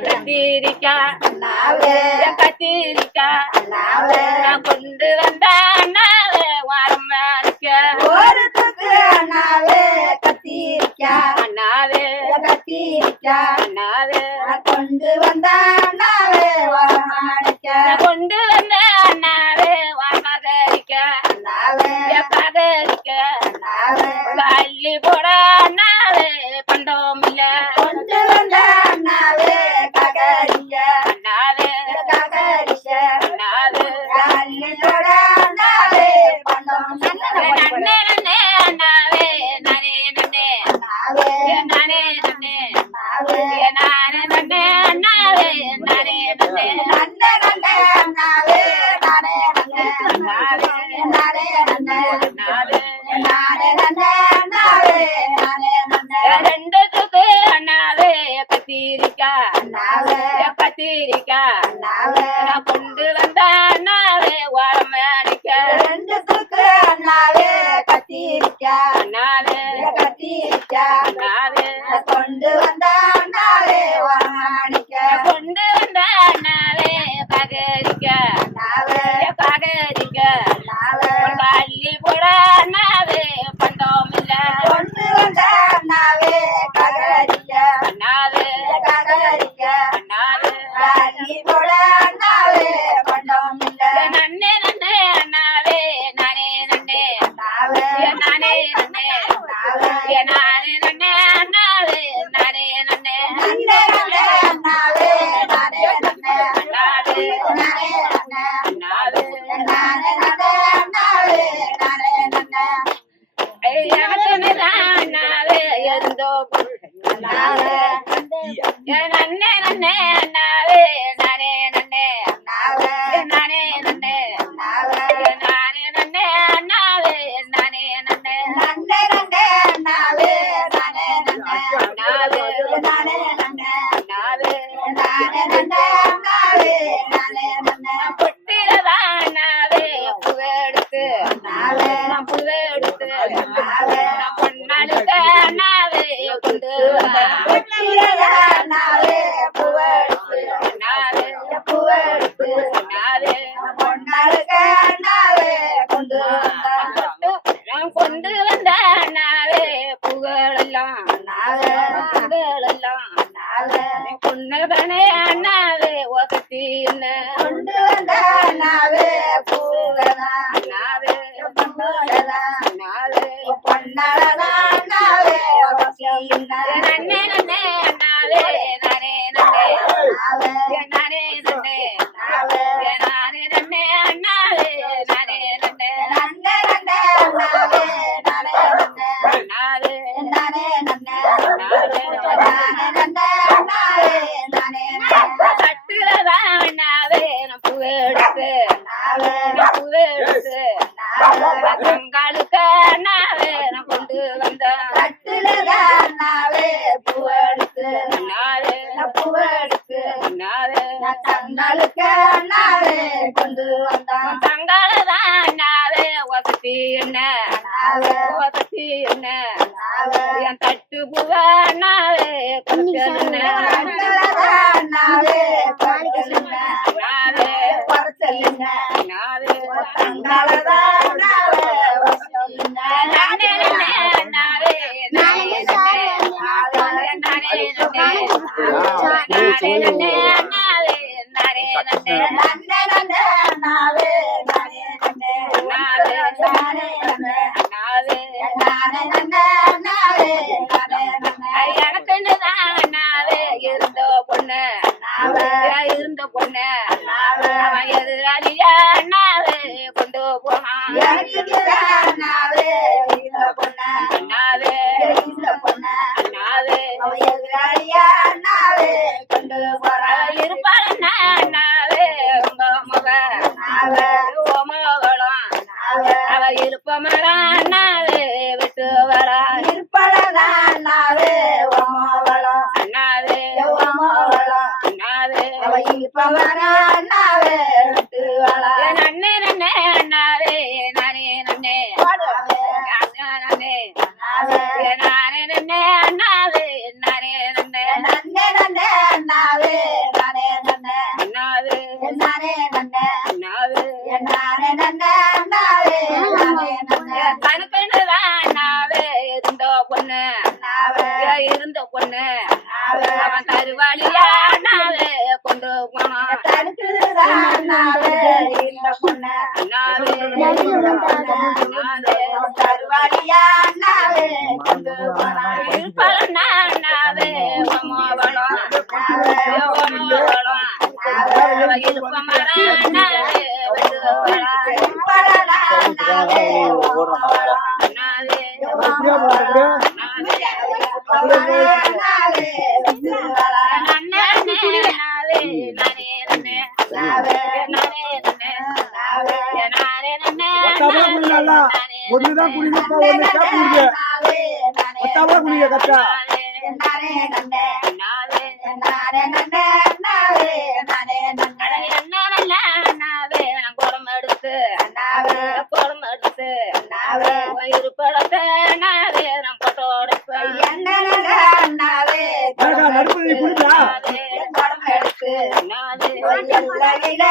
கத்திரிக்கா கத்திரிக்கா நான் கொண்டு வந்த அண்ணாவே வாரம் ஒருத்துக்கு அண்ணாவே கத்திரிக்கா அண்ணாவே கத்திரிக்கா அண்ணாவே கொண்டு வந்த அண்ணாவே வரமாணிக்க கொண்டு வந்த அண்ணாவே வாமகரிக்க அண்ணாவே பகரிக்க அண்ணாவே அள்ளி போட அண்ணாவே பண்டோம் இல்ல கொண்டு வந்த அண்ணாவே ககரிக்க அண்ணாவே ககரிக்க அண்ணாவே அள்ளியோட அண்ணாவே பண்டோம் நன்னே நன்னே அண்ணாவே நானே நன்னே அண்ணாவே நானே நன்னே அண்ணாவே நானே நன்னே அண்ணாவே நானே நன்னே நன்னே நன்னே அண்ணாவே நானே நன்னே அண்ணாவே நானே நன்னே அண்ணாவே நானே நன்னே அண்ணாவே நானே நன்னே ரெண்டுத்துக்கு அண்ணாவே கத்திரிக்கா அண்ணாவே கத்திரிக்கா அண்ணாவே நான் கொண்டு வந்த அண்ணாவே வாரமணிக்க ரெண்டுத்துக்கு அண்ணாவே கத்திரிக்கா அண்ணாவே கத்திரிக்கா அண்ணாவே கொண்டு வந்த அண்ணாவே வரமாணிக்க கொண்டு வந்த அண்ணாவே பகரிக்க அண்ணாவே பகரிக்க அண்ணாவே அள்ளி போட அண்ணாவே பண்டோம் இல்ல கொண்டு வந்த அண்ணாவே ககரிக்க அண்ணாவே ககரிக்க அண்ணாவே அள்ளி போட அண்ணாவே பண்டோம் இல்ல நன்னே நன்னே அண்ணாவே நானே நன்னே அண்ணாவே நானே நன்னே அண்ணாவே நானே நன்னே அண்ணாவே நானே நன்னே நன்னே நன்னே அண்ணாவே நானே நன்னே அண்ணாவே நானே நன்னே அண்ணாவே நானே நன்னே அண்ணாவே நானே நன்னே எனக்கு அண்ணாவே இருந்தோ அண்ணாவே நன்னே நன்னே அண்ணாவே நானே நன்னே அண்ணாவே நானே நன்னே அண்ணாவே நானே நன்னே அண்ணாவே நானே நன்னே நன்னே நன்னே அண்ணாவே நானே நன்னே அண்ணாவே நானே நன்னே அண்ணாவே நானே நன்னே அண்ணாவே நானே நன்னே பொட்டிலதா அண்ணாவே புகெடுத்து அண்ணாவே நான் புகெடுத்து அண்ணாவே நான் பொன்னாளுக்கு அண்ணாவே கொண்டு வந்தேன் பொட்டிலதா அண்ணாவே பூவெடுத்து அண்ணாவே பூவெடுத்து அண்ணாவே பொன்னாளுக்கு அண்ணாவே கொண்டு வந்தான் நான் கொண்டு வந்த அண்ணாவே புகழெல்லாம் அண்ணாவே புகழெல்லாம் அண்ணாவே பொன்னதனே அண்ணாவே ஒகத்தி கொண்டு வந்த அண்ணாவே பூவெல்லாம் அண்ணாவே பொன்னழகா அண்ணாவே பொன்னழகா அண்ணாவே நன்னே நன்னே அண்ணாவே நானே நன்னே அண்ணாவே நானே நன்னே அண்ணாவே நானே நன்னே அண்ணாவே நானே நன்னே நன்னே நன்னே அண்ணாவே நானே நன்னே அண்ணாவே நானே நன்னே அண்ணாவே நானே நன்னே அண்ணாவே நானே நன்னே கட்டுறதா அண்ணாவே நான் புகெடுத்து அண்ணாவே நான் புகெடுத்து அண்ணாவே தங்களுக்கு அண்ணாவே நான் கொண்டு வந்தேன் கட்டுலதா அண்ணாவே பூவெடுத்து அண்ணாவே பூவெடுத்து அண்ணாவே தங்களுக்கு அண்ணாவே கொண்டு வந்தான் தங்களதான் அண்ணாவே ஒகத்தி அண்ணாவே ஒகத்தி அண்ணாவே என் தட்டு புவ அண்ணாவே கொடுத்தது கட்டுலதா அண்ணாவே பறிச்சலுங்க அண்ணாவே பறிச்சலுங்க அண்ணாவே தங்களதா அண்ணாவே வசலுங்க நானே நன்னே அண்ணாவே நானே நன்னே நானே நன்னே நானே நன்னே அண்ணாவே நானே நன்னே நன்னே நன்னே அண்ணாவே நானே நன்னே அண்ணாவே நானே நன்னே அண்ணாவே நானே நன்னே அண்ணாவே நானே நன்னே எனக்குன்னுதான் அண்ணாவே இருந்த பொண்ணு அண்ணாவே இருந்த பொண்ணு அண்ணாவே அவன் எதிராளியா அண்ணாவே கொண்டு போனான் எனக்குதா அண்ணாவே இந்த பொண்ணு அண்ணாவே இந்த பொண்ணு அண்ணாவே அவ எதிராளியா அண்ணாவே கொண்டு போறா இருப்பாள் அண்ணாவே உங்க மக அண்ணாவே மகளும் அண்ணாவே அவ இருப்பமரா அண்ணாவே விட்டு வரா இருப்பழதா அண்ணாவே ஓமவளம் அண்ணாவே ஓமவளம் அண்ணாவே அவ இருப்பவரா அண்ணாவே விட்டு வளா நன்னே நன்னே அண்ணாவே நானே நன்னே நானே அண்ணாவே நானே நன்னே அண்ணாவே நானே நன்னே நன்னே நன்னே அண்ணாவே கருவாளியா நாவே கொண்டு போனோம் தடுக்குதுதான் அண்ணாவே இந்த பொண்ணு அண்ணாவே கருவாடியா அண்ணாவே கொண்டு போனான் இருப்பலன்னா அண்ணாவே ஓமோவளம் ஓமோவளம் இருப்பமரா அண்ணாவே பலனா அண்ணாவே அண்ணாவே அண்ணாவே அண்ணே நாவே நானே நன்னே நாவே நானே நன்னே நானே நன்னே ஒண்ணுதான் குடிங்கப்பா ஒண்ணு சாப்பிடுங்க ஒத்தாவா குடிங்க கத்தா நானே நன்னே நாவே நானே நன்னே நாவே நானே நன்னே நாவே நான் குடம் எடுத்து நாவே குடம் எடுத்து நாவே வயிறு படத்தை நாவே நான் போட்டோ எடுப்பேன் என்னடா நாவே நடுப்புல நீ குடிச்சா குடம் எடுத்து நாவே எல்லையில